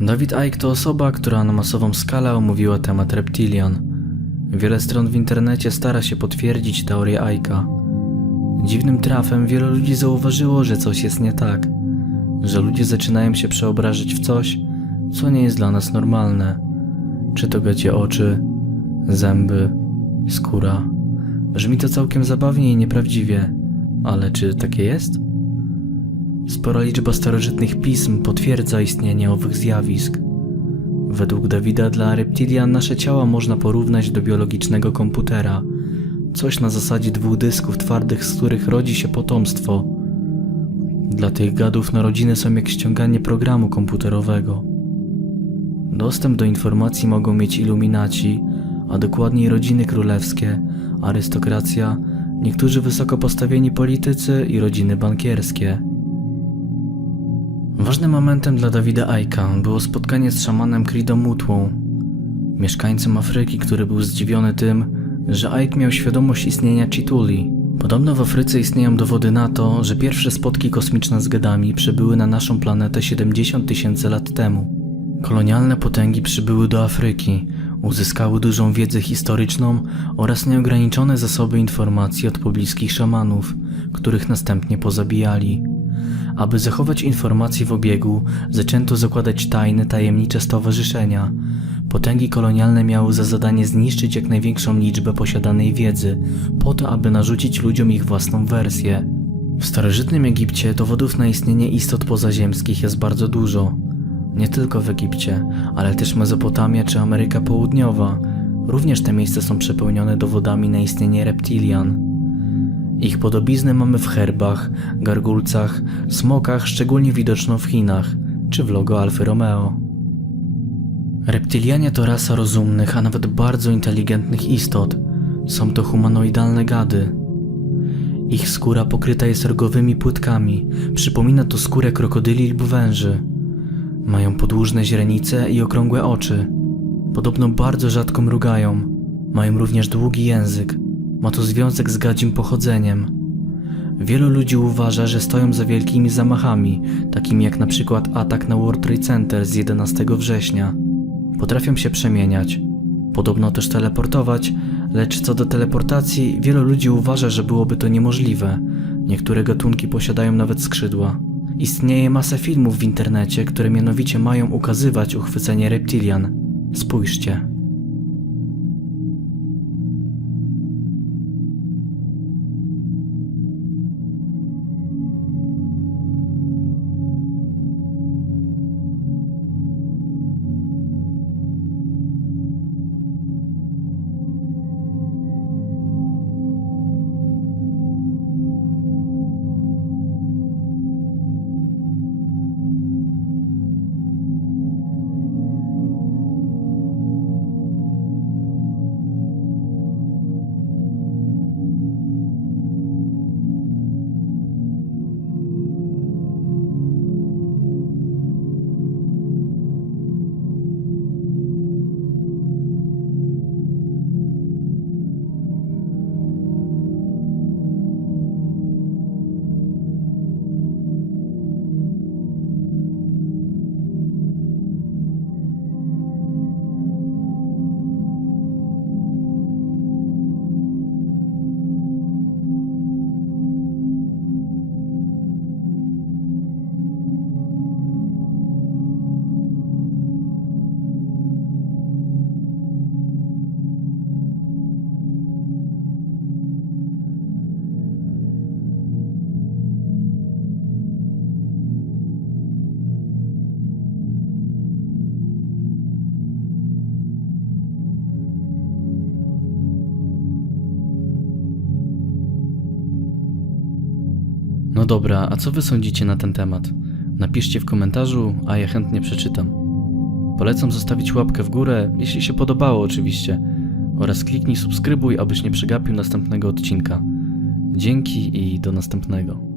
Dawid Icke to osoba, która na masową skalę omówiła temat reptilian. Wiele stron w internecie stara się potwierdzić teorię Ike'a. Dziwnym trafem wielu ludzi zauważyło, że coś jest nie tak, że ludzie zaczynają się przeobrażać w coś, co nie jest dla nas normalne. Czy to gacie oczy, zęby, skóra. Brzmi to całkiem zabawnie i nieprawdziwie, ale czy takie jest? Spora liczba starożytnych pism potwierdza istnienie owych zjawisk. Według Dawida dla reptilian nasze ciała można porównać do biologicznego komputera, coś na zasadzie dwóch dysków twardych, z których rodzi się potomstwo. Dla tych gadów narodziny są jak ściąganie programu komputerowego. Dostęp do informacji mogą mieć iluminaci, a dokładniej rodziny królewskie, arystokracja, niektórzy wysoko postawieni politycy i rodziny bankierskie. Ważnym momentem dla Dawida Aika było spotkanie z szamanem Creedom Mutłą, mieszkańcem Afryki, który był zdziwiony tym, że Ike miał świadomość istnienia Chituli. Podobno w Afryce istnieją dowody na to, że pierwsze spotki kosmiczne z gadami przybyły na naszą planetę 70 tysięcy lat temu. Kolonialne potęgi przybyły do Afryki, uzyskały dużą wiedzę historyczną oraz nieograniczone zasoby informacji od pobliskich szamanów, których następnie pozabijali. Aby zachować informacje w obiegu, zaczęto zakładać tajne, tajemnicze stowarzyszenia. Potęgi kolonialne miały za zadanie zniszczyć jak największą liczbę posiadanej wiedzy, po to, aby narzucić ludziom ich własną wersję. W starożytnym Egipcie dowodów na istnienie istot pozaziemskich jest bardzo dużo. Nie tylko w Egipcie, ale też Mezopotamia czy Ameryka Południowa. Również te miejsca są przepełnione dowodami na istnienie reptilian. Ich podobizny mamy w herbach, gargulcach, smokach, szczególnie widoczną w Chinach, czy w logo Alfy Romeo. Reptilianie to rasa rozumnych, a nawet bardzo inteligentnych istot. Są to humanoidalne gady. Ich skóra pokryta jest rogowymi płytkami, przypomina to skórę krokodyli lub węży. Mają podłużne źrenice i okrągłe oczy. Podobno bardzo rzadko mrugają. Mają również długi język. Ma to związek z gadzim pochodzeniem. Wielu ludzi uważa, że stoją za wielkimi zamachami, takimi jak na przykład atak na World Trade Center z 11 września. Potrafią się przemieniać. Podobno też teleportować, lecz co do teleportacji, wielu ludzi uważa, że byłoby to niemożliwe. Niektóre gatunki posiadają nawet skrzydła. Istnieje masa filmów w internecie, które mianowicie mają ukazywać uchwycenie reptilian. Spójrzcie. No dobra, a co wy sądzicie na ten temat? Napiszcie w komentarzu, a ja chętnie przeczytam. Polecam zostawić łapkę w górę, jeśli się podobało oczywiście, oraz kliknij subskrybuj, abyś nie przegapił następnego odcinka. Dzięki i do następnego.